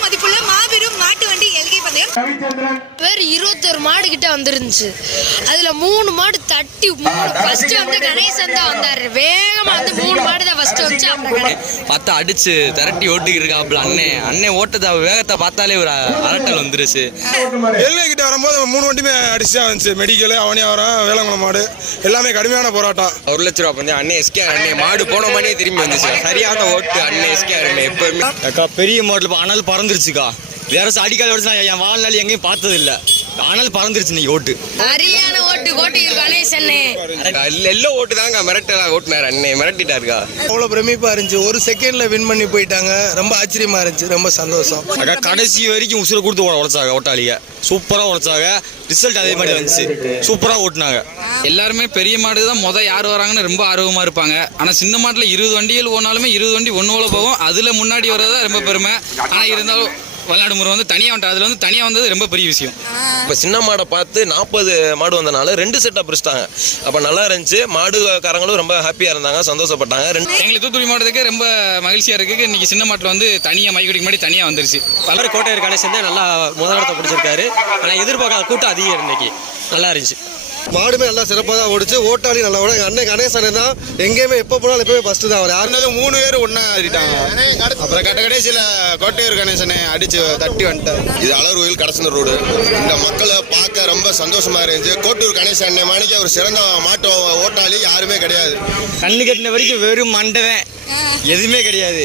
மதிப்புள்ள மாபெரும் மாட்டு வண்டி எல்கை பந்தயம் ரவிச்சந்திரன் பேர் இருபத்தொரு மாடு கிட்ட வந்துருந்துச்சு. அதுல மூணு மாடு தட்டி மூணு ஃபர்ஸ்ட் வந்து கணேசன் தான் வந்தாரு. வேகமா வந்து மூணு மாடு தான் ஃபர்ஸ்ட் கணேசன். பார்த்தா அடிச்சு திரட்டி ஓட்டுக்கு இருக்காப்புல. அண்ணே அண்ணே ஓட்டத்தை வேகத்தை பார்த்தாலே ஒரு அரட்டல் வந்துருச்சு. எல்லை கிட்ட வரும்போது மூணு வண்டியுமே அடிச்சா வந்துச்சு மெடிக்கல் அவனியாவரம் வேளாங்குளம் மாடு. எல்லாமே கடுமையான போராட்டம். ஒரு லட்ச ரூபா வந்து அண்ணே எஸ்கே அண்ணே மாடு போன மாதிரியே திரும்பி வந்துச்சு. சரியான ஓட்டு அண்ணே எஸ்கே அண்ணே எப்பவுமே. அக்கா பெரிய மாடல் அனல் பறந்துருச்சுக்கா. வேற அடிக்காத ஓட்டு என் வாழ்நாள் எங்கேயும் பார்த்தது இல்ல. அனல் பறந்துருச்சு நீ ஓட்டு. சரியான ஓட்டு கோட்டையில் கணேசன் எல்லாம் ஓட்டு தாங்க மிரட்டலா ஓட்டுனாரு அண்ணே மிரட்டிட்டாருக்கா? அவ்வளோ பிரமிப்பாக இருந்துச்சு. ஒரு செகண்டில் வின் பண்ணி போயிட்டாங்க. ரொம்ப ஆச்சரியமா இருந்துச்சு. ரொம்ப சந்தோஷம். கடைசி வரைக்கும் உசுரை கொடுத்து ஓட உழைச்சாங்க ஓட்டாளிக சூப்பரா உழைச்சாங்க ரிசல்ட் அதே மாதிரி வந்துச்சு. சூப்பரா ஓட்டுனாங்க. எல்லாருமே பெரிய மாடு தான் மொதல் யார் வராங்கன்னு ரொம்ப ஆர்வமாக இருப்பாங்க. ஆனால் சின்ன மாட்டில் இருபது வண்டிகள் ஓனாலுமே இருபது வண்டி ஒன்று போல போகும். அதில் முன்னாடி வர்றது தான் ரொம்ப பெருமை. ஆனால் இருந்தாலும் விளையாடு முறை வந்து தனியாக வந்துட்டு அதில் வந்து தனியாக வந்தது ரொம்ப பெரிய விஷயம். இப்போ சின்ன மாடை பார்த்து நாற்பது மாடு வந்தனால ரெண்டு செட்டாக பிரிச்சிட்டாங்க அப்போ நல்லா இருந்துச்சு. மாடுகாரங்களும் ரொம்ப ஹாப்பியாக இருந்தாங்க சந்தோஷப்பட்டாங்க. ரெண்டு எங்களுக்கு தூத்துக்குடி மாவட்டத்துக்கு ரொம்ப மகிழ்ச்சியாக இருக்குது இன்னைக்கு சின்ன மாட்டில் வந்து தனியாக மைக்கடிக்கு முன்னாடி தனியாக வந்துருச்சு. பலர் கோட்டையர் கணேசன் தான் நல்லா முதலிடத்தை பிடிச்சிருக்காரு. ஆனால் எதிர்பார்க்காத கூட்டம் அதிகம் இன்னைக்கு. நல்லா இருந்துச்சு. மாடுமே நல்லா சிறப்பாக தான் ஓடிச்சு. ஓட்டாளி நல்லா ஓட எங்கள் அண்ணன் கணேசன் தான் எங்கேயுமே எப்போ போனாலும் எப்பவுமே ஃபஸ்ட்டு தான் அவர். யாருனாலும் மூணு பேர் ஒன்றா ஆடிட்டாங்க. அப்புறம் கட்ட கடைசியில் கோட்டையூர் கணேசனே அடிச்சு தட்டி வந்துட்டார். இது அலர்வில் கடசன ரோடு இந்த மக்களை பார்க்க ரொம்ப சந்தோஷமா இருந்துச்சு. கோட்டூர் கணேசன் அண்ணன் மாணிக்க ஒரு சிறந்த மாட்டு ஓட்டாளி யாருமே கிடையாது. கண்ணு கட்டின வரைக்கும் வெறும் மண்டவன் எதுவுமே கிடையாது.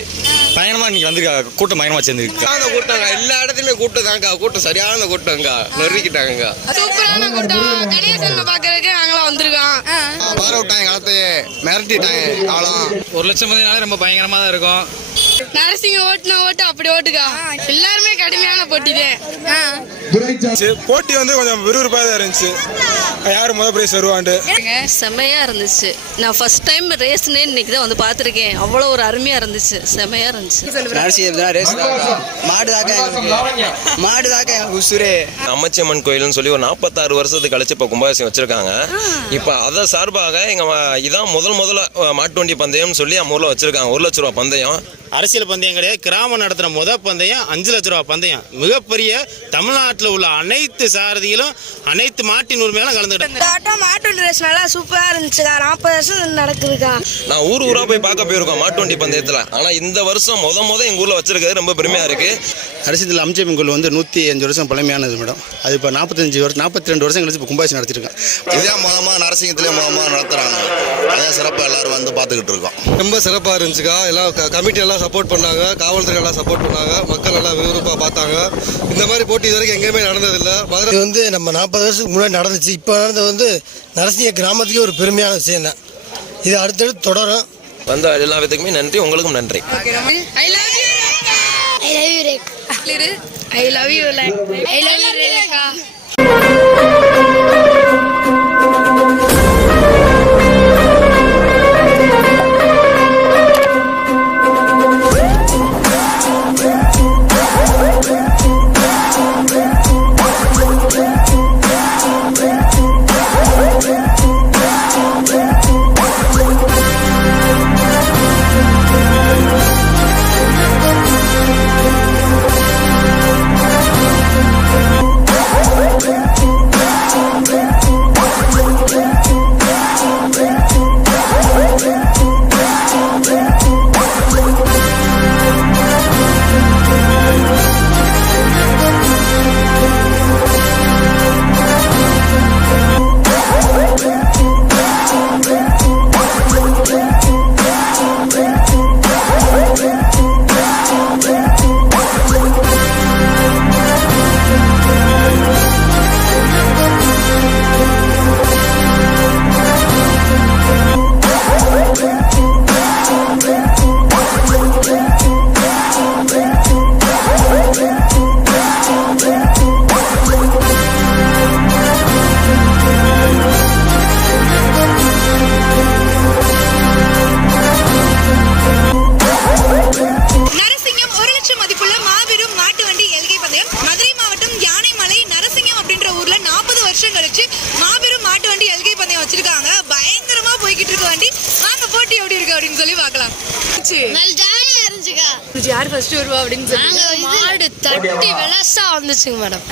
பயங்கரமா இன்னைக்கு வந்திருக்காங்க. கூட்டம் பயங்கரமா சேர்ந்துருக்கு. சரியான கூட்டங்க. எல்லா இடத்துலயுமே கூட்டம் தாங்க கூட்டம் சரியான கூட்டங்க நொறுக்கிட்டாங்க சூப்பரான கூட்டம். கணேசன் பாக்குறதுக்கு நாங்களாம் வந்திருக்கோம். பதற விட்டாங்க காலத்தையே மிரட்டிட்டாங்க அவ்வளோ ஒரு லட்சம் மதினாலே ரொம்ப பயங்கரமாக தான் இருக்கும். நரசிங்க ஓட்டுன ஓட்டு அப்படி ஓட்டுக்கா. எல்லாருமே கடுமையான போட்டி தான் துரைச்சா போட்டி வந்து கொஞ்சம் விறுவிறுப்பாக தான் இருந்துச்சு. யார் முதல் பிரைஸ் வருவான்ட்டு? செம்மையா இருந்துச்சு. நான் ஃபர்ஸ்ட் டைம் ரேஸ்னே இன்னைக்கு தான் வந்து பார்த்துருக்கேன். அவ்வளோ ஒரு அருமையா இருந்துச்சு. செம்மையா இருந்துச்சு. மாடு தாக்க மாடு தாக்க உசுரே? அம்மச்சியம்மன் கோயில்னு சொல்லி ஒரு நாற்பத்தாறு வருஷத்துக்கு கழிச்சு இப்போ கும்பாபிஷேகம் வச்சிருக்காங்க. இப்போ அதை சார்பாக எங்க இதான் முதல் முதல்ல அஹ், மாட்டு வண்டி பந்தயம்னு சொல்லி நம்ம ஊர்ல வச்சிருக்காங்க. ஒரு லட்ச ரூபா பந்தயம். அரசியல் பந்தயம் கிடையாது. கிராமம் நடத்துகிற முத பந்தயம் அஞ்சு லட்ச ரூபா பந்தயம். மிகப்பெரிய தமிழ்நாட்டில் உள்ள அனைத்து சாரதிகளும் அனைத்து மாட்டின் உரிமையாலும் கலந்துக்கிட்டாங்க மாட்டு ரேஸ் நல்லா சூப்பரா இருந்துச்சுக்கா நாற்பது வருஷம் நடக்குதுக்கா. நான் ஊர் ஊரா போய் பார்க்க போயிருக்கோம் மாட்டு வண்டி பந்தயத்துல. ஆனா இந்த வருஷம் முத முத எங்க ஊர்ல வச்சிருக்கிறது ரொம்ப பெருமையா இருக்கு. அரசியல் அம்சம் கோயில் வந்து நூற்றி அஞ்சு வருஷம் பழமையானது மேடம். அது இப்போ நாற்பத்தஞ்சு வருஷம் நாற்பத்தி ரெண்டு வருஷம் கழிச்சு இப்போ கும்பாசி நடத்திருக்கேன் இதான் மூலமா நரசிங்கத்திலே மூலமா நடத்துறாங்க. அதான் சிறப்பா எல்லாரும் வந்து பாத்துக்கிட்டு இருக்கோம். ரொம்ப சிறப்பாக இருந்துச்சுக்கா. எல்லாம் கமிட்டி எல்லாம் சப்போர்ட் பண்ணாங்க. காவல்துறை எல்லாம் சப்போர்ட் பண்ணாங்க. மக்கள் எல்லாம் விறுவிறுப்பாக பார்த்தாங்க. இந்த மாதிரி போட்டி இது வரைக்கும் எங்கேயுமே நடந்ததில்லை. இது வந்து நம்ம நாற்பது வருஷத்துக்கு முன்னாடி நடந்துச்சு. இப்போ நடந்தது வந்து நரசிங்க கிராமத்துக்கே ஒரு பெருமையான விஷயம் தான். இது அடுத்தடுத்து தொடரும். வந்த எல்லா விதத்துக்குமே நன்றி. உங்களுக்கும் நன்றி. I love you I love you rack I love you நல்ல ஜாலியா இருந்துச்சுக்கா. இருந்துச்சு யார் ஃபர்ஸ்ட் வருவா அப்படின்னு சொல்லி. நாங்க மாடு. தட்டி விலசா வந்துச்சுங்க மேடம்.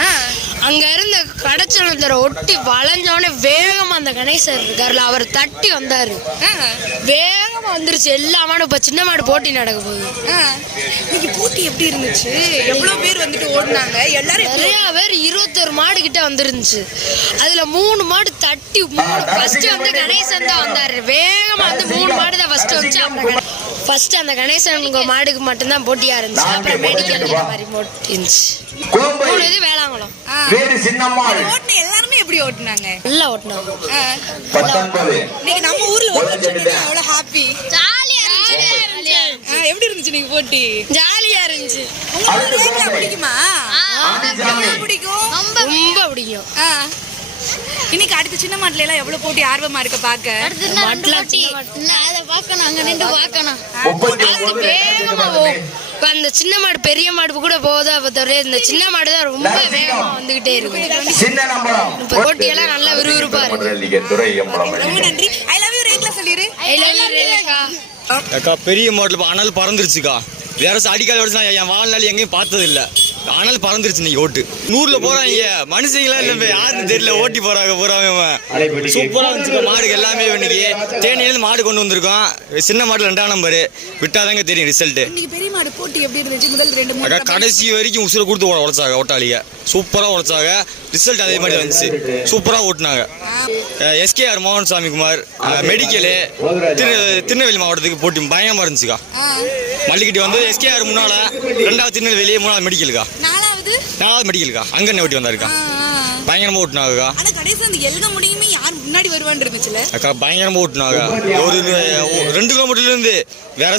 அங்க இருந்த கடைச்சலந்தரை ஒட்டி வளைஞ்சோடனே வேகமா அந்த கணேசர் இருக்காருல அவர் தட்டி வந்தாரு. ஆ. வேகமா வந்துருச்சு. எல்லா மாடும் இப்ப சின்ன மாடு போட்டி நடக்க போகுது. இன்னைக்கு போட்டி எப்படி இருந்துச்சு? எவ்வளவு பேர் வந்துட்டு ஓடுனாங்க? எல்லாரும் நிறைய பேர் இருபத்தொரு மாடு கிட்ட வந்துருந்துச்சு. அதுல மூணு மாடு தட்டி மூணு ஃபர்ஸ்ட் வந்து கணேசன் தான் வந்தாரு. வேகமா வந்து மூணு மாடு தான் ஃபர்ஸ்ட் வந்துச்சு. அப்புறம் ஃபர்ஸ்ட் அந்த கணேசன் மாடுக்கு மட்டும்தான் போட்டியா இருந்துச்சு. அப்புறம் மெடிக்கல் மாதிரி போட்டி இருந்துச்சு மூணு இது வேளாங்குளம் ஆ. ஓட்டுன எல்லாருமே எப்படி ஓட்டுனாங்க? நல்லா ஓட்டினாங்க ஆ. இன்னைக்கு நம்ம ஊர்ல பேர் எவ்வளவு ஹாப்பி ஜாலியா இருந்துச்சு. எப்படி இருந்துச்சு நீங்க போட்டி? ஜாலியா இருந்துச்சு. உங்களுக்கு ரேக்லா பிடிக்குமா? பிடிக்கும். ரொம்ப பிடிக்கும். ஆ. இன்னைக்கு அடுத்த சின்ன மாட்டுல எல்லாம் எவ்வளவு போட்டி ஆர்வமா இருக்க பாக்க. அதை பார்க்கணும். அங்கே நின்று பார்க்கணும். அது வேகமா போகும் அந்த சின்ன மாடு பெரிய மாடு கூட போதா தவிர இந்த சின்ன மாடு தான் ரொம்ப வேகமா வந்துகிட்டே இருக்கு. போட்டியெல்லாம் நல்லா விறுவிறுப்பா இருக்கு. ரொம்ப நன்றி ஐ லவ் யூ ரேக்லா சொல்லிரு. I love you, Renuka. அக்கா பெரிய மாடல் அனல் பறந்துருச்சுக்கா. வேற அடிக்காத வச்சு நான் என் வாழ்நாள் எங்கேயும் பார்த்தது இல்ல அனல் பறந்துருச்சு நீ ஓட்டு நூறுல போறாங்க. மனுஷங்களா இல்ல யாருன்னு தெரியல. ஓட்டி போறாங்க போறாங்க சூப்பரா இருந்துச்சுக்கா மாடுக்கு எல்லாமே இன்னைக்கு. தேனியில மாடு கொண்டு வந்திருக்கோம் சின்ன மாடு ரெண்டாம் நம்பரு. விட்டாதாங்க தெரியும் ரிசல்ட் இன்னைக்கு பெரிய மாடு போட்டி எப்படி இருந்துச்சு? முதல் ரெண்டு மூணு அக்கா கடைசி வரைக்கும் உசுரை கொடுத்து உடைச்சாங்க ஓட்டாளிக சூப்பரா உடைச்சாங்க. ரிசல்ட் அதே மாதிரி வந்துச்சு. சூப்பரா ஓட்டுனாங்க. எஸ்கேஆர் மோகன் சாமி குமார் மெடிக்கலு திரு திருநெல்வேலி மாவட்டத்துக்கு போட்டி பயங்கரமா இருந்துச்சுக்கா. மல்லிக்கட்டி வந்து எஸ்கேஆர் முன்னால ரெண்டாவது திருநெல்வேலி மூணாவது மெடிக்கலுக்கா. நாலாவது? மெடிக்கலுக்கா. அங்கே ஓட்டி வந்தாருக்கா? ஆ, ஆ. பயங்கரமா ஓட்டுனாங்கக்கா. ஆனா கடைசி அந்த எழுத முடியுமே யார் முன்னாடி வருவான்னு இருந்துச்சுல. அக்கா பயங்கரமா ஓட்டுனாங்க ஒரு ஒரு ரெண்டு கிலோமீட்டர்ல இருந்து வேற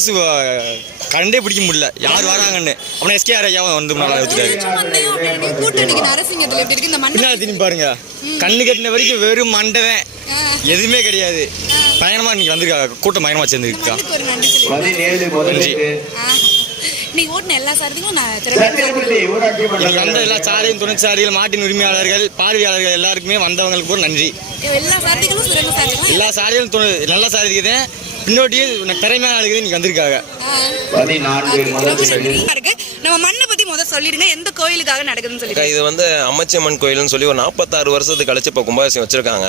கரண்டே பிடிக்க முடியல. யார் வராங்கன்னு. அப்புறம் எஸ்கேஆர் ஐயா வந்து மண்ணு பின்னாடி திரும்பி பாருங்க. கண்ணு கட்டின வரைக்கும் வெறும் மண்டவன் எதுவுமே கிடையாது. பயங்கரமா இன்னைக்கு வந்திருக்காங்க கூட்டம் பயங்கரமா சேர்ந்துருக்கா. நன்றி சொல்லி நன்றி. இன்னைக்கு ஓட்டுன எல்லா சாரதியும் நான் திறமை இன்னைக்கு வந்த எல்லா சாரையும் துணைச்சாரிகள் மாட்டின் உரிமையாளர்கள் பார்வையாளர்கள் எல்லாருக்குமே வந்தவங்களுக்கு கூட நன்றி. எல்லா சாரதிகளும் எல்லா சாரியும் துணை நல்ல சாரி இருக்குது. பின்னோட்டியும் திறமையான ஆளுகள் இன்னைக்கு வந்திருக்காங்க. இருக்கு நம்ம மண்ணை முதல் சொல்லிடுங்க எந்த கோயிலுக்காக நடக்குதுன்னு சொல்லிடுங்க. இது வந்து அம்மச்சியம்மன் கோயில்னு சொல்லி ஒரு நாற்பத்தாறு வருஷத்துக்கு கழிச்சு இப்போ கும்பாபிஷேகம் வச்சிருக்காங்க.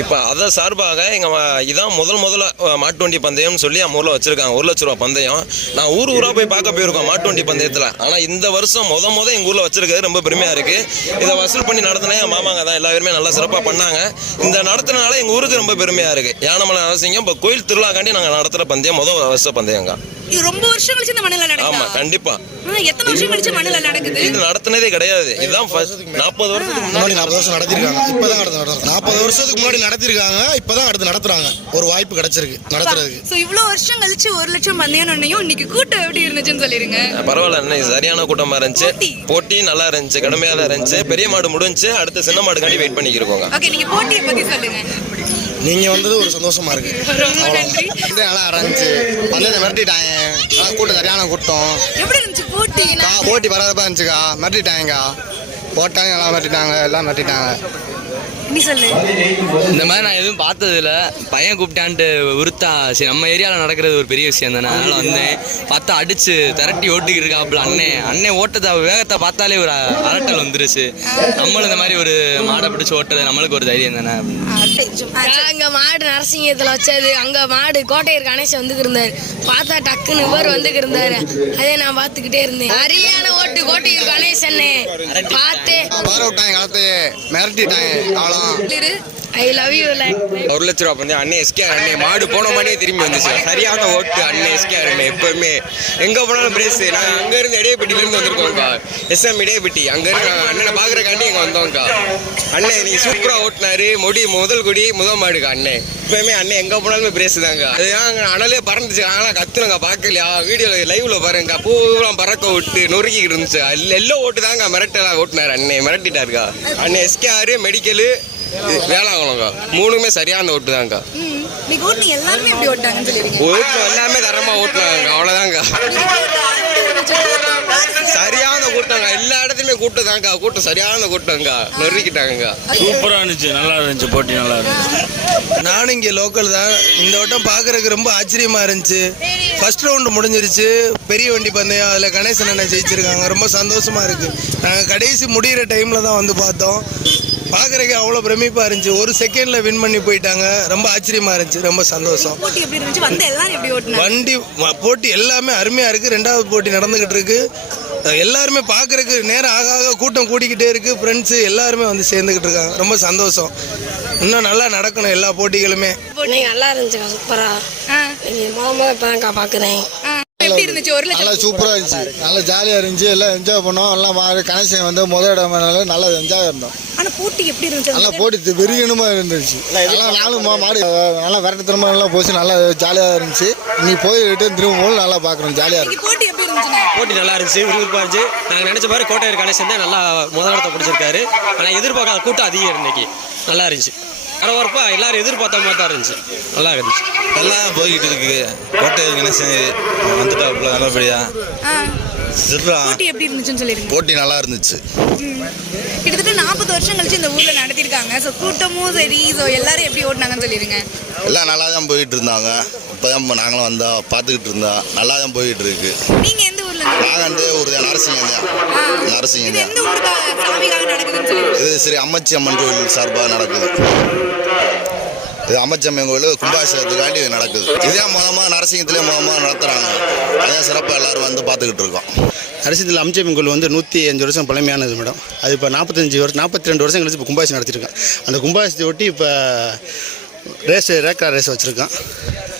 இப்போ அதை சார்பாக எங்க ம- இதான் முதல் முதல்ல அஹ், மாட்டு வண்டி பந்தயம்னு சொல்லி நம்ம ஊர்ல வச்சிருக்காங்க. ஒரு லட்ச ரூபா பந்தயம். நான் ஊர் ஊரா போய் பார்க்க போயிருக்கோம் மாட்டு வண்டி பந்தயத்துல. ஆனா இந்த வருஷம் முத முத எங்க ஊர்ல வச்சிருக்கிறது ரொம்ப பெருமையா இருக்கு. இதை வசூல் பண்ணி நடத்தின என் மாமாங்க தான் எல்லாருமே நல்லா சிறப்பா பண்ணாங்க. இந்த நடத்தினால எங்க ஊருக்கு ரொம்ப பெருமையா இருக்கு. யானமலை அரசிங்கம் இப்போ கோயில் திருவிழாக்காண்டி நாங்க நடத்துற பந்தயம் முதல் வருஷ பந்தயங்க. இது ரொம்ப வருஷம் கழிச்சு இந்த மண்ணில ஆமா நடக்குதா கண்டிப்பா. ஆ, எத்தனை வருஷம் கழிச்சு மண்ணில நடக்குது. இது நடத்தினதே கிடையாது. இதுதான் நாற்பது வருஷத்துக்கு முன்னாடி நாற்பது வருஷம் நடத்திருக்காங்க. இப்பதான் அடுத்து நடத்துறாங்க. நாற்பது வருஷத்துக்கு முன்னாடி நடத்திருக்காங்க. இப்பதான் அடுத்து நடத்துறாங்க. ஒரு வாய்ப்பு கிடைச்சிருக்கு. நடத்துறதுக்கு. சோ இவ்வளவு வருஷம் கழிச்சு ஒரு லட்சம் பந்தயம் இன்னைக்கு கூட்டம் எப்படி இருந்துச்சுன்னு சொல்லிருங்க. பரவாயில்ல. இன்னைக்கு சரியான கூட்டமா இருந்துச்சு. போட்டி. நல்லா இருந்துச்சு. கடுமையா தான் இருந்துச்சு. பெரிய மாடு முடிஞ்சுச்சு. அடுத்த சின்ன மாடுக்காண்டி வெயிட் பண்ணிக்கிறோங்க ஓகே நீங்க போட்டியை பத்தி சொல்லுங்க. நீங்க வந்தது ஒரு சந்தோஷமா இருக்கு. ரொம்ப நன்றி. நல்லா இருந்துச்சு. பந்தயத்தை மிரட்டிட்டாங்க. கூட்டம் சரியான கூட்டம் எப்படி இருந்துச்சு போட்டி? பரவாயில்ல இருந்துச்சுக்கா. மிரட்டிட்டாங்கக்கா. போட்டாங்க எல்லாம் மிரட்டிட்டாங்க. எல்லாம் மிரட்டிட்டாங்க. நீ சொல்லு. இந்த மாதிரி நான் எதுவும் பார்த்தது இல்ல பையன் கூப்பிட்டான்ட்டு உருத்தா சரி நம்ம ஏரியாவில் நடக்கிறது ஒரு பெரிய விஷயம் தானே. அதனால வந்தேன். பார்த்தா அடிச்சு திரட்டி ஓட்டுக்கிட்டு இருக்காப்புல அண்ணன் அண்ணன் ஓட்டத்தை வேகத்தை பார்த்தாலே ஒரு அரட்டல் வந்துருச்சு. நம்மளும் இந்த மாதிரி ஒரு மாடை பிடிச்சி ஓட்டுறது நம்மளுக்கு ஒரு தைரியம் தானே. அங்க மாடு நரசிங்கத்துல வச்சது. அங்க மாடு கோட்டையர் கணேசன் வந்துக்கு இருந்தாரு பார்த்தா டக்குன்னு இவர் வந்துக்கு இருந்தாரு அதே நான் பார்த்துக்கிட்டே இருந்தேன். சரியான ஓட்டு கோட்டையர் கணேசன் பார்த்தே. பதற விட்டாங்க களத்தையே மிரட்டிட்டாங்க சொல்லிரு ஐ லவ் யூ லைக் ஒரு லட்ச ரூபா வந்து அண்ணன் எஸ்கே அண்ணே மாடு போன மாதிரியே திரும்பி வந்துச்சு. சரியான ஓட்டு அண்ணே எஸ்கே அண்ணே எப்பவுமே. எங்க போனாலும் பிரேஸ். நான் அங்க இருந்து இடையப்பட்டில இருந்து வந்திருக்கோம்க்கா. எஸ்எம் இடையப்பட்டி. அங்க இருந்து அண்ணனை பாக்குறக்காண்டி இங்க வந்தோம்க்கா. அண்ணே நீ சூப்பரா ஓட்டினாரு. முடி முதல் குடி முதல் மாடுக்கா அண்ணே. எப்பவுமே அண்ணே எங்க போனாலுமே பிரேஸ் தாங்க அதுதான் அனலே பறந்துச்சு. ஆனா கத்துனங்க பாக்கலையா வீடியோல லைவ்ல பாருங்க பூவெல்லாம் பறக்க விட்டு நொறுக்கிட்டு இருந்துச்சு. எல்லாம் ஓட்டு தாங்க மிரட்டலா ஓட்டினாரு அண்ணே. மிரட்டிட்டாருக்கா. அண்ணே எஸ்கே ஆறு மெடிக்கலு வேளாங்கலங்க மூணுமே சரியான ஓட்டு தாங்க ம். இன்னைக்கு ஓட்டு எல்லாருமே எப்படி ஓட்டாங்கன்னு சொல்லிருங்க ஓட்டு எல்லாமே தரமா ஓட்டுனாங்க அவ்வளவுதாங்க சரியான கூட்டாங்க எல்லா இடத்துலயுமே கூட்டம் தான்க்கா கூட்டம் சரியான கூட்டம்க்கா. நொறுக்கிட்டாங்கக்கா. சூப்பராக இருந்துச்சு நல்லா இருந்துச்சு போட்டி நல்லா இருந்துச்சு. நானும் இங்கே லோக்கல் தான். இந்த வட்டம் பார்க்கறதுக்கு ரொம்ப ஆச்சரியமா இருந்துச்சு. ஃபர்ஸ்ட் ரவுண்டு முடிஞ்சிருச்சு. பெரிய வண்டி பந்தயம். அதில் கணேசன் அண்ணன் ஜெயிச்சிருக்காங்க. ரொம்ப சந்தோஷமா இருக்கு. நாங்கள் கடைசி முடிகிற டைமில் தான் வந்து பார்த்தோம். பார்க்கறதுக்கு அவ்வளோ பிரமிப்பாக இருந்துச்சு. ஒரு செகண்டில் வின் பண்ணி போயிட்டாங்க. ரொம்ப ஆச்சரியமா இருந்துச்சு. ரொம்ப சந்தோஷம். போட்டி எப்படி இருந்துச்சு? வந்த எல்லாரும் எப்படி ஓட்டுனாங்க? வண்டி போட்டி எல்லாமே அருமையாக இருக்குது ரெண்டாவது போட்டி நடந்துக்கிட்டு இருக்கு. எல்லாருமே பார்க்கறதுக்கு நேரம் ஆக ஆக கூட்டம் கூடிக்கிட்டே இருக்கு. ஃப்ரெண்ட்ஸு எல்லாருமே வந்து சேர்ந்துக்கிட்டு இருக்காங்க. ரொம்ப சந்தோஷம். இன்னும் நல்லா நடக்கணும் எல்லா போட்டிகளுமே. நீங்க நல்லா இருந்துச்சுக்கா சூப்பரா. ஆ, நீங்க முத முத இப்பதான்க்கா பாக்குறேன். ஆ. எப்படி இருந்துச்சு ஒரு நல்லா லட்சம் சூப்பராக இருந்துச்சு. நல்லா ஜாலியாக இருந்துச்சு எல்லாம் என்ஜாய் பண்ணோம். எல்லாம் கணேசன் வந்து முதல் இடம்னால நல்லா என்ஜாய் இருந்தோம். ஆனா போட்டி எப்படி இருந்துச்சு? நல்லா போட்டி வெறியணுமா இருந்துச்சு. நல்லா நாலும் மா- மாடு நல்லா விரட்டுத்தனமா நல்லா போச்சு நல்லா ஜாலியாக இருந்துச்சு. நீ போய் ரிட்டர்ன் திரும்ப போது நல்லா பார்க்குறோம் ஜாலியாக இருக்கு இன்னைக்கு போட்டி எப்படி இருந்துச்சுண்ணே? போட்டி நல்லா இருந்துச்சு விறுவிறுப்பாக இருந்துச்சு. நாங்கள் நினச்ச மாதிரி கோட்டையர் கணேசன் தான் நல்லா முதல் இடத்த பிடிச்சிருக்காரு. ஆனால் எதிர்பார்க்காத கூட்டம் அதிகம் இன்னைக்கு. நல்லா இருந்துச்சு. பரபரப்பாக எல்லாரும் எதிர்பார்த்த மாதிரி தான் இருந்துச்சு. நல்லா இருந்துச்சு. நல்லா போய்கிட்டு இருக்கு கோட்டை கணேசன் வந்துட்டாப்புல நல்லபடியா. போட்டி எப்படி இருந்துச்சுன்னு சொல்லிருங்க. போட்டி நல்லா இருந்துச்சு. கிட்டத்தட்ட நாற்பது வருஷம் கழிச்சு இந்த ஊர்ல நடத்திருக்காங்க ஸோ கூட்டமும் சரி ஸோ எல்லாரும் எப்படி ஓட்டுனாங்கன்னு சொல்லிருங்க. எல்லாம் நல்லா தான் போயிட்டு இருந்தாங்க. இப்போதான் நாங்களும் வந்தோம் பார்த்துக்கிட்டு இருந்தோம். நல்லா தான் போயிட்டு இருக்கு. நீங்க எந்த வந்து ஒரு ஆ. நரசிங்கம் இது சரி அம்மச்சி அம்மன் கோவில் சார்பாக நடக்குது. இது அம்மச்சி அம்மன் கோவில் கும்பாபிஷேகத்துக்காண்டி இது நடக்குது. இதே மொதமாக நரசிங்கத்திலே மொதமாக நடத்துகிறாங்க அதான் சிறப்பாக எல்லாரும் வந்து பார்த்துக்கிட்டு இருக்கோம். அரசியல் அம்சம் கோயில் வந்து நூற்றி அஞ்சு வருஷம் பழமையானது மேடம். அது இப்போ நாற்பத்தஞ்சு வருஷம் நாற்பத்தி ரெண்டு வருஷம் கழிச்சு இப்போ கும்பாசி நடத்திருக்கேன் அந்த கும்பாசித்தை ஒட்டி இப்போ ரேஸ் ரேக்கா ரேஸ் வச்சுருக்கோம்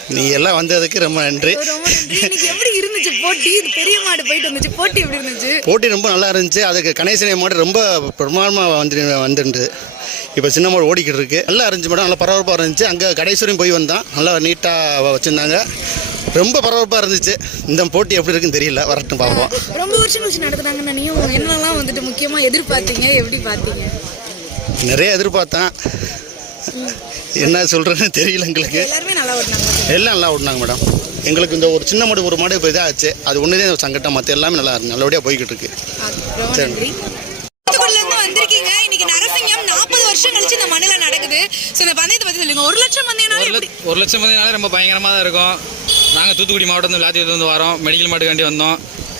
நீங்கள் எல்லாம் வந்ததுக்கு ரொம்ப நன்றி. ரொம்ப நன்றி. இன்னைக்கு எப்படி இருந்துச்சு போட்டி? இது பெரிய மாடு போயிட்டு வந்துச்சு. போட்டி எப்படி இருந்துச்சு? போட்டி ரொம்ப நல்லா இருந்துச்சு. அதுக்கு கணேசனை மாடு ரொம்ப பிரமாதமாக வந்து வந்துருந்து. இப்போ சின்ன மாடு ஓடிக்கிட்டு இருக்கு. நல்லா இருந்துச்சு மேடம். நல்லா பரபரப்பாக இருந்துச்சு. அங்கே கடைசிவரையும் போய் வந்தோம் நல்லா நீட்டாக வச்சுருந்தாங்க. ரொம்ப பரபரப்பாக இருந்துச்சு. இந்த போட்டி எப்படி இருக்குன்னு தெரியல. வரட்டும் பார்ப்போம். ரொம்ப வருஷம் கழிச்சு நீயும் என்னெல்லாம் வந்துட்டு முக்கியமா எதிர்பார்த்தீங்க? எப்படி பார்த்தீங்க நிறைய எதிர்பார்த்தேன். என்ன சொல்கிறேன்னு தெரியல எங்களுக்கு. எல்லாருமே நல்லா ஓட்டினாங்க. எல்லாம் நல்லா ஓடினாங்க மேடம். எங்களுக்கு இந்த ஒரு சின்ன மாடு ஒரு மாடு இப்போ இதாச்சு. அது ஒன்று தான் சங்கட்டம் மற்ற எல்லாமே நல்லா இருக்கு நல்லபடியாக போய்கிட்டு இருக்கு வந்திருக்கீங்க. இன்னைக்கு நரசிங்கம் நாற்பது வருஷம் கழிச்சு இந்த மண்ணில நடக்குது. சோ இந்த பந்தயத்தை பத்தி சொல்லுங்க. ஒரு லட்சம் பந்தயம்னாலும் ஒரு லட்சம் மதினாலே ரொம்ப பயங்கரமாக தான் இருக்கும். நாங்கள் தூத்துக்குடி மாவட்டம் விளாத்தியிலேருந்து வரோம். மெடிக்கல் மாட்டுக்காண்டி வந்தோம்.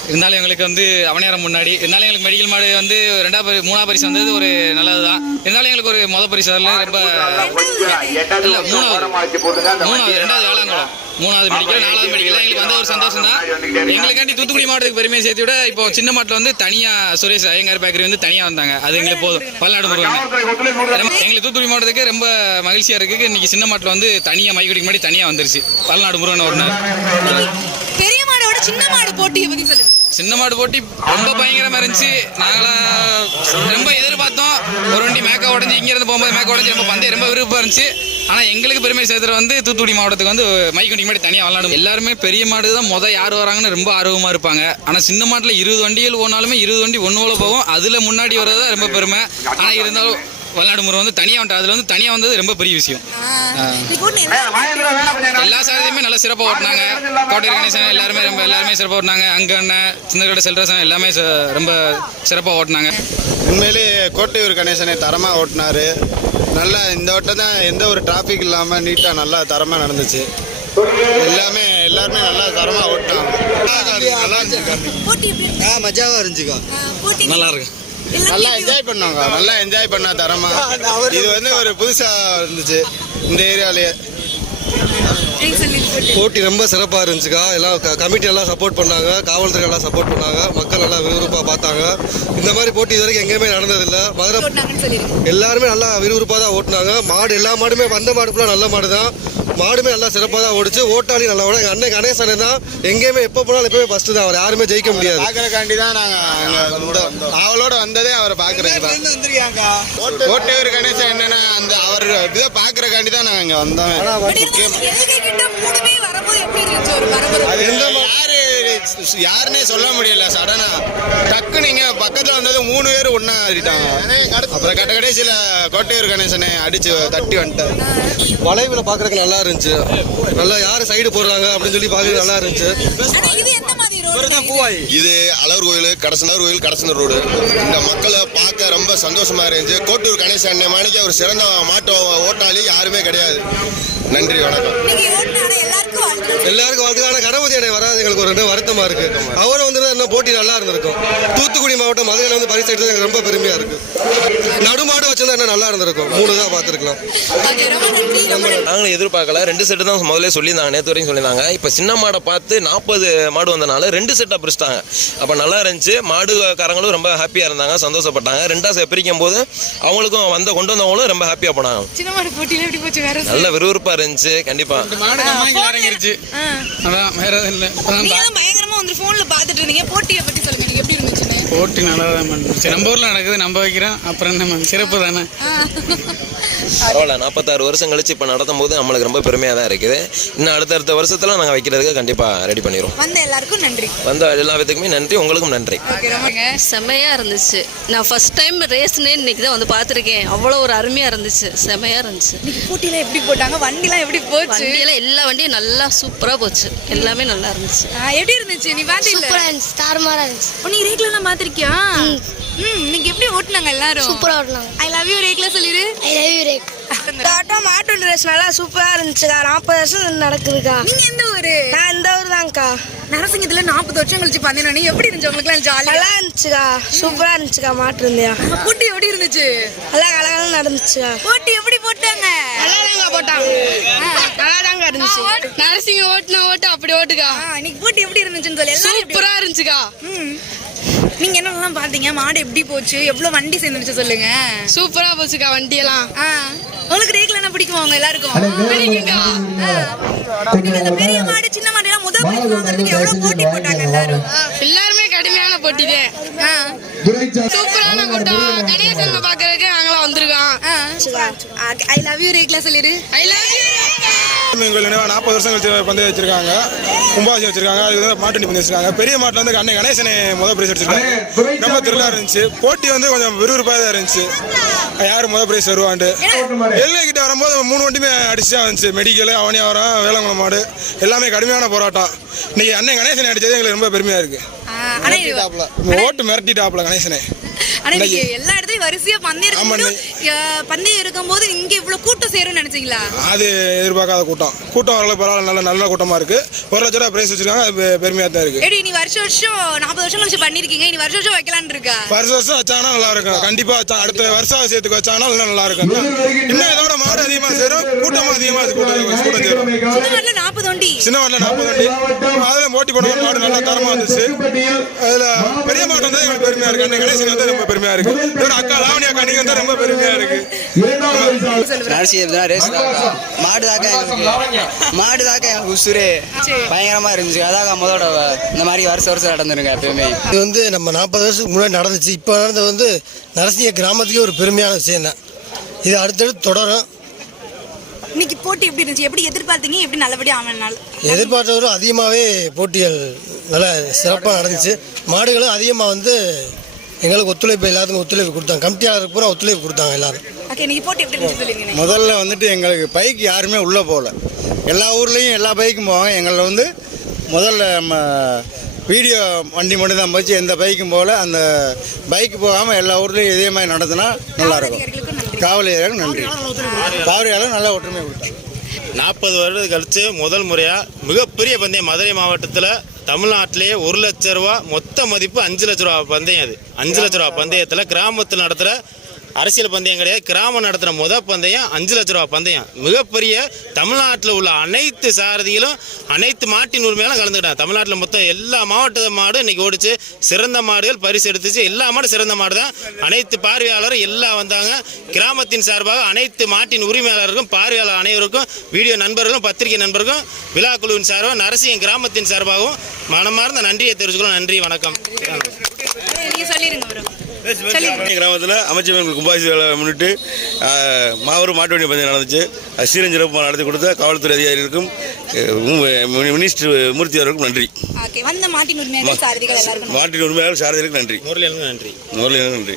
இருந்தாலும் எங்களுக்கு வந்து அவனியாரம் முன்னாடி. இருந்தாலும் எங்களுக்கு மெடிக்கல் மாடு வந்து ரெண்டாவது பரி- மூணாவது பரிசு வந்தது ஒரு நல்லது தான் இருந்தாலும் எங்களுக்கு ஒரு மொதல் பரிசு வரல. ரொம்ப இல்லை மூணாவது. மூணாவது ரெண்டாவது வேளாங்குளம் மூணாவது மெடிக்கல் நாலாவது மெடிக்கல் எங்களுக்கு வந்து ஒரு சந்தோஷம் தான் எங்களுக்காண்டி தூத்துக்குடி மாவட்டத்துக்கு பெருமையை சேர்த்து விட இப்போ சின்ன மாட்டில் வந்து தனியாக சுரேஷ் ஐயங்கார் பேக்கரி வந்து தனியாக வந்தாங்க. அது எங்களுக்கு போதும். பல்லாடு முருகன். எங்களுக்கு தூத்துக்குடி மாவட்டத்துக்கு ரொம்ப மகிழ்ச்சியாக இருக்குது இன்னைக்கு சின்ன மாட்டில் வந்து தனியாக மைக்கடிக்கு முன்னாடி தனியாக வந்துருச்சு. பல்லாடு முருகன் ஒரு நாள். சின்ன மாடு போட்டி பத்தி சொல்லுங்க சின்ன மாடு போட்டி ரொம்ப பயங்கரமா இருந்துச்சு. நாங்களாம் ரொம்ப எதிர்பார்த்தோம். ஒரு வண்டி மேக்க உடஞ்சி இங்க இருந்து போகும்போது மேக்க உடஞ்சி ரொம்ப பந்தயம் ரொம்ப விருப்பம் இருந்துச்சு. ஆனா எங்களுக்கு பெருமை சேர்த்துற வந்து தூத்துக்குடி மாவட்டத்துக்கு வந்து மைக்குண்டி மாடி தனியாக விளாடும் எல்லாருமே பெரிய மாடு தான் முத யார் வராங்கன்னு ரொம்ப ஆர்வமா இருப்பாங்க. ஆனா சின்ன மாட்டுல இருபது வண்டிகள் போனாலுமே இருபது வண்டி ஒன்று போல போகும். அதுல முன்னாடி வர்றது ரொம்ப பெருமை. ஆனா இருந்தாலும் விளையாடு முறை வந்து தனியாக வந்துட்டு அதுல வந்து தனியாக வந்தது ரொம்ப பெரிய விஷயம். எல்லா சாரதியுமே நல்லா சிறப்பாக ஓட்டினாங்க. கோட்டை கணேசன் எல்லாருமே ரொம்ப எல்லாருமே சிறப்பாக ஓட்டினாங்க. அங்க அண்ணன் சின்னக்கடை செல்வராசன் எல்லாமே ச- ரொம்ப சிறப்பாக ஓட்டினாங்க. உண்மையிலே கோட்டையூர் கணேசனை தரமாக ஓட்டினாரு. நல்லா இந்த வட்டம் தான் எந்த ஒரு டிராஃபிக் இல்லாமல் நீட்டாக நல்லா தரமாக நடந்துச்சு. எல்லாமே எல்லாருமே நல்லா தரமாக ஓட்டினாங்க. நல்லா இருந்துச்சு ஆ மஜாவாக இருந்துச்சுக்கா. நல்லா இருக்கு. நல்லா என்ஜாய் பண்ணாங்க. நல்லா என்ஜாய் பண்ணா தரமா. இது வந்து ஒரு புதுசா இருந்துச்சு. இந்த ஏரியாலயே. போட்டி. ரொம்ப சிறப்பாக இருந்துச்சுக்கா. எல்லாம் க- கமிட்டி எல்லாம் சப்போர்ட் பண்ணாங்க. காவல்துறை எல்லாம் சப்போர்ட் பண்ணாங்க. மக்கள் எல்லாம் விறுவிறுப்பாக பார்த்தாங்க. இந்த மாதிரி போட்டி இது வரைக்கும் எங்கேயுமே நடந்ததில்லை. மதுரை எல்லாருமே நல்லா விறுவிறுப்பாக தான் ஓட்டினாங்க. மாடு எல்லா மாடுமே வந்த மாடு ஃபுல்லாக நல்ல மாடு தான். மாடுமே நல்லா சிறப்பாக தான் ஓடிச்சு. ஓட்டாளி நல்லா ஓட எங்கள் அண்ணன் கணேசன் தான் எங்கேயுமே எப்போ போனாலும் எப்பவுமே ஃபஸ்ட்டு தான். அவர் யாருமே ஜெயிக்க முடியாது. பாக்குறக்காண்டி தான் நாங்க அங்க வந்தோம். ஆவலோட வந்ததே அவரை பாக்குறதுக்கு தான். கோட்டையூர் கணேசன் என்னன்னா அந்த அவர் இதை பாக்குறக்காண்டி தான் நாங்க இங்க வந்தோம். மூணுமே வரும்போது எப்படி இருந்துச்சு? ஒரு பரபரப்பு. யாருன்னே சொல்ல முடியல சடனா டக்கு நீங்க பக்கத்துல வந்தது மூணு பேர் ஒண்ணா ஆடிட்டாங்க அப்புறம் கட்ட கடைசியில கோட்டையூர் கணேசனை அடிச்சு தட்டி வந்துட்டாரு. வளைவில் பார்க்குறதுக்கு நல்லா இருந்துச்சு. நல்லா யார் சைடு போடுறாங்க அப்படின்னு சொல்லி பார்க்கறது நல்லா இருந்துச்சு. இது அலர் கோயில் கடசனூர் கோயில் கடசனூர் ரோடு. இந்த மக்களை பார்க்க ரொம்ப சந்தோஷமா இருந்துச்சு. கோட்டூர் கணேச அண்ணன் மாணிக்க ஒரு சிறந்த மாட்டு ஓட்டாளி யாருமே கிடையாது. நன்றி வணக்கம். எல்லாருக்கும் அதுக்கான கணபதி அணை வராது எங்களுக்கு ஒரு ரெண்டு வருத்தமா இருக்கு. அவரும் வந்து இன்னும் போட்டி நல்லா இருந்திருக்கும். தூத்துக்குடி மாவட்டம் மதுரையில் வந்து பரிசு எடுத்தது எனக்கு ரொம்ப பெருமையா இருக்கு. நடுமாடு வச்சிருந்தா இன்னும் நல்லா இருந்திருக்கும். மூணு தான் பார்த்துருக்கலாம். நாங்களும் எதிர்பார்க்கல. ரெண்டு செட்டு தான் முதல்ல சொல்லியிருந்தாங்க நேற்று வரைக்கும் சொல்லியிருந்தாங்க. இப்போ சின்ன மாடை பார்த்து நாற்பது மாடு வந்தனால ரெண்டு செட்டாக பிரிச்சிட்டாங்க. அப்போ நல்லா இருந்துச்சு. மாடுக்காரங்களும் ரொம்ப ஹாப்பியாக இருந்தாங்க. சந்தோஷப்பட்டாங்க. ரெண்டாவது பிரிக்கும் போது அவங்களுக்கும் வந்த கொண்டு வந்தவங்களும் ரொம்ப ஹாப்பியாக போனாங்க. சின்ன மாடு போட்டியில எப்படி போச்சு? வேற நல்ல விறுவிறுப்பாக இருந்துச்சு. கண்டிப்பாக வந்து போன்ல பாத்துட்டு இருந்தீங்க. போட்டியை பத்தி சொல்லுங்க. எப்படி இருந்துச்சுன்னு போட்டி நல்லா தான் பண்ணுச்சு நம்ம ஊரில் நடக்குது. நம்ம வைக்கிறோம். அப்புறம் என்ன மேம் சிறப்பு தானே? பரவாயில்ல நாற்பத்தாறு வருஷம் கழிச்சு இப்போ நடத்தும் போது நம்மளுக்கு ரொம்ப பெருமையாக தான் இருக்குது. இன்னும் அடுத்தடுத்த வருஷத்தில் நாங்கள் வைக்கிறதுக்கு கண்டிப்பாக ரெடி பண்ணிடுவோம் வந்த எல்லாருக்கும் நன்றி. வந்த எல்லா விதத்துக்குமே நன்றி உங்களுக்கும் நன்றி. ஓகே ரொம்ப செமையா இருந்துச்சு. நான் ஃபர்ஸ்ட் டைம் ரேஸ்னே இன்னைக்கு தான் வந்து பார்த்துருக்கேன். அவ்வளோ ஒரு அருமையா இருந்துச்சு. செமையா இருந்துச்சு. போட்டியில எப்படி போட்டாங்க? வண்டிலாம் எப்படி போச்சு? வண்டியில எல்லா வண்டியும் நல்லா சூப்பரா போச்சு. எல்லாமே நல்லா இருந்துச்சு. எப்படி இருந்துச்சு? நீ இல்ல சூப்பராக இருந்துச்சு. தாறுமாறாக இருந்துச்சு. நீ ரேக்ல எல்லாம் பாத்திருக்கியா ம் இன்னைக்கு எப்படி ஓட்டுனாங்க எல்லாரும்? சூப்பராக ஓட்டினாங்க. ஐ லவ் யூ ரேக்ல சொல்லிரு ஐ லவ் யூ ரேக். இந்த ஆட்டம் மாட்டு ரேஸ் நல்லா சூப்பராக இருந்துச்சுக்கா. நாற்பது வருஷம் நடக்குதுக்கா. நீங்க எந்த ஊரு? நான் இந்த ஊர் தான்க்கா நரசிங்கத்துல நாற்பது வருஷம் கழிச்சு பண்ணேன் நீ எப்படி இருந்துச்சு? உங்களுக்கு ஜாலியா நல்லா இருந்துச்சுக்கா. சூப்பராக இருந்துச்சுக்கா மாட்டு இருந்தியா. போட்டி எப்படி இருந்துச்சு? நல்லா கலகலம் நடந்துச்சுக்கா. போட்டி எப்படி போட்டாங்க? நல்லா தாங்க போட்டாங்க. நல்லா தாங்க இருந்துச்சு. நரசிங்க ஓட்டுன ஓட்டு அப்படி ஓட்டுக்கா. இன்னைக்கு போட்டி எப்படி இருந்துச்சுன்னு சொல்லி. சூப்பராக இருந்துச்சுக்கா. ம். நீங்க என்னெல்லாம் பாத்தீங்க மாடு எப்படி போச்சு? எவ்வளவு வண்டி சேர்ந்துருச்சு சொல்லுங்க. சூப்பராக போச்சுக்கா வண்டியெல்லாம். ஆ. உங்களுக்கு ரேக்ல என்ன பிடிக்குமா உங்க எல்லாருக்கும்? இந்த பெரிய மாடு சின்ன மாடு எல்லாம் முதல் பிரைஸ் வாங்குறதுக்கு எவ்வளவு போட்டி போட்டாங்க எல்லாரும்? எல்லாருமே கடுமையான போட்டி ஆ. சூப்பரான கூட்டம். கணேசன் பார்க்கறதுக்கு நாங்களாம் வந்திருக்கோம். ஐ லவ் யூ ரேக்ல சொல்லிரு. ஐ லவ் யூ எங்கள் நினைவாக நாற்பது வருஷம் கழிச்சு பந்தயம் வச்சிருக்காங்க. கும்பாசி வச்சிருக்காங்க. அதுக்கு வந்து மாட்டு பந்தயம் வச்சிருக்காங்க. பெரிய மாட்டில் வந்து அண்ணன் கணேசனை முதல் பிரைஸ் அடிச்சிருக்காங்க ரொம்ப த்ரில்லாக இருந்துச்சு. போட்டி வந்து கொஞ்சம் விறுவிறுப்பாக தான் இருந்துச்சு. யார் முதல் பிரைஸ் வருவான்ட்டு. எல்லை கிட்ட வரும்போது மூணு வண்டியுமே அடிச்சு தான் இருந்துச்சு. மெடிக்கல் அவனியாவரம் வேளாங்குளம் மாடு. எல்லாமே கடுமையான போராட்டம். இன்னைக்கு அண்ணன் கணேசனை அடிச்சது எங்களுக்கு ரொம்ப பெருமையாக இருக்கு. ஆ, ஆனா இது- ஓட்டு மிரட்டிட்டாப்ல கணேசனை. ஆனா நீங்க எல்லா இடத்துலயும் வரிசையா பந்தயம் பந்தயம் இருக்கும்போது இங்க இவ்வளவு கூட்டம் சேரும்னு நினைச்சீங்களா? அது எதிர்பார்க்காத கூட்டம். கூட்டம் ஓரளவு பரவாயில்ல நல்ல நல்ல கூட்டமாக இருக்கு. ஒரு லட்ச ரூபா பிரைஸ் வச்சிருக்காங்க அது பெருமையாக தான் இருக்கு. எப்படி நீ வருஷம் வருஷம் நாற்பது வருஷம் கழிச்சு பண்ணிருக்கீங்க. இனி வருஷம் வருஷம் வைக்கலாம்னு இருக்கா? வருஷம் வருஷம் வச்சாங்கன்னா நல்லா இருக்கும். கண்டிப்பா வச்சா அடுத்த வருஷம் சேர்த்துக்கு வச்சாங்கன்னா இன்னும் நல்லா இருக்கும். இன்னும் இதோட மாடு அதிகமா சேரும் கூட்டமும் அதிகமா கூட்டம் கூட்டம் சேரும். நாற்பது வண்டி. சின்ன மாடுல நாற்பது வண்டி. அதுல போட்டி போடுற மாடு நல்லா தரமா இருந்துச்சு அதுல பெரிய மாடு வந்து எங்களுக்கு பெருமையா இருக்கு கணேசன் வந்து ரொம்ப பெருமையா இருக்கு. இதோட அக்கா லாவணி அக்கா நீங்க ரொம்ப பெருமையா இருக்கு. மாடு தாக்க மாடு தாக்க எனக்கு உசுரே. பயங்கரமா இருந்துச்சு. அதாக முதலோட இந்த மாதிரி வருஷம் வருஷம் நடந்துருங்க எப்பயுமே. இது வந்து நம்ம நாற்பது வருஷத்துக்கு முன்னாடி நடந்துச்சு. இப்போ நடந்தது வந்து நரசிங்க கிராமத்துக்கே ஒரு பெருமையான விஷயம் தான் இது அடுத்தடுத்து தொடரும். இன்னைக்கு போட்டி எப்படி இருந்துச்சு? எப்படி எதிர்பார்த்தீங்க? எப்படி நல்லபடியா ஆமனால எதிர்பார்த்தவரும் அதிகமாகவே போட்டிகள் நல்லா சிறப்பாக நடந்துச்சு. மாடுகளும் அதிகமாக வந்து எங்களுக்கு ஒத்துழைப்பு எல்லாத்துக்கும் ஒத்துழைப்பு கொடுத்தாங்க. கமிட்டியாளருக்கு பூரா ஒத்துழைப்பு கொடுத்தாங்க எல்லாரும். ஓகே இன்னைக்கு போட்டி எப்படி இருந்துச்சு சொல்லுங்க முதல்ல வந்துட்டு எங்களுக்கு பைக் யாருமே உள்ளே போகல. எல்லா ஊர்லேயும் எல்லா பைக்கும் போவாங்க. எங்களில் வந்து முதல்ல நம்ம வீடியோ வண்டி மட்டும் தான் போச்சு. எந்த பைக்கும் போகல. அந்த பைக் போகாமல் எல்லா ஊர்லேயும் இதே மாதிரி நடத்தினா நல்லாயிருக்கும் காவல் அதிகாரிகளுக்கு நன்றி. பார்வையாளர் நல்லா ஒற்றுமை கொடுத்தாங்க. நாற்பது வருடம் கழித்து முதல் முறையாக மிகப்பெரிய பந்தயம் மதுரை மாவட்டத்தில் தமிழ்நாட்டிலேயே ஒரு லட்ச ரூபா மொத்த மதிப்பு அஞ்சு லட்ச ரூபா பந்தயம் அது. அஞ்சு லட்ச ரூபா பந்தயத்தில் கிராமத்தில் நடத்துகிற அரசியல் பந்தயம் கிடையாது. கிராமம் நடத்துகிற முத பந்தயம் அஞ்சு லட்ச ரூபா பந்தயம். மிகப்பெரிய தமிழ்நாட்டில் உள்ள அனைத்து சாரதிகளும் அனைத்து மாட்டின் உரிமையெல்லாம் கலந்துக்கிட்டாங்க. தமிழ்நாட்டில் மொத்தம் எல்லா மாவட்ட மாடும் இன்னைக்கு ஓடிச்சு. சிறந்த மாடுகள் பரிசு எடுத்துச்சு. எல்லா மாடும் சிறந்த மாடு தான். அனைத்து பார்வையாளரும் எல்லாம் வந்தாங்க. கிராமத்தின் சார்பாக அனைத்து மாட்டின் உரிமையாளருக்கும் பார்வையாளர் அனைவருக்கும் வீடியோ நண்பர்களும் பத்திரிகை நண்பர்களும் விழா குழுவின் சார்பாக நரசிங்க கிராமத்தின் சார்பாகவும் மனமார்ந்த நன்றியை தெரிவிச்சுக்கிறோம். நன்றி வணக்கம். நீங்க சொல்லிருங்க. கிராமத்தில் அமைச்சர் கும்பாசி முன்னிட்டு மாபெரும் மாட்டு வண்டி பந்தயம் நடந்துச்சு. அது சீரஞ்சிறப்பாக நடத்தி கொடுத்த காவல்துறை அதிகாரிகளுக்கும் மினிஸ்டர் மூர்த்தி அவர்களுக்கும் நன்றி. மாட்டின் உரிமையாளர் சாரதிகளுக்கு நன்றி. முரளியனுக்கு நன்றி. முரளியனுக்கு நன்றி.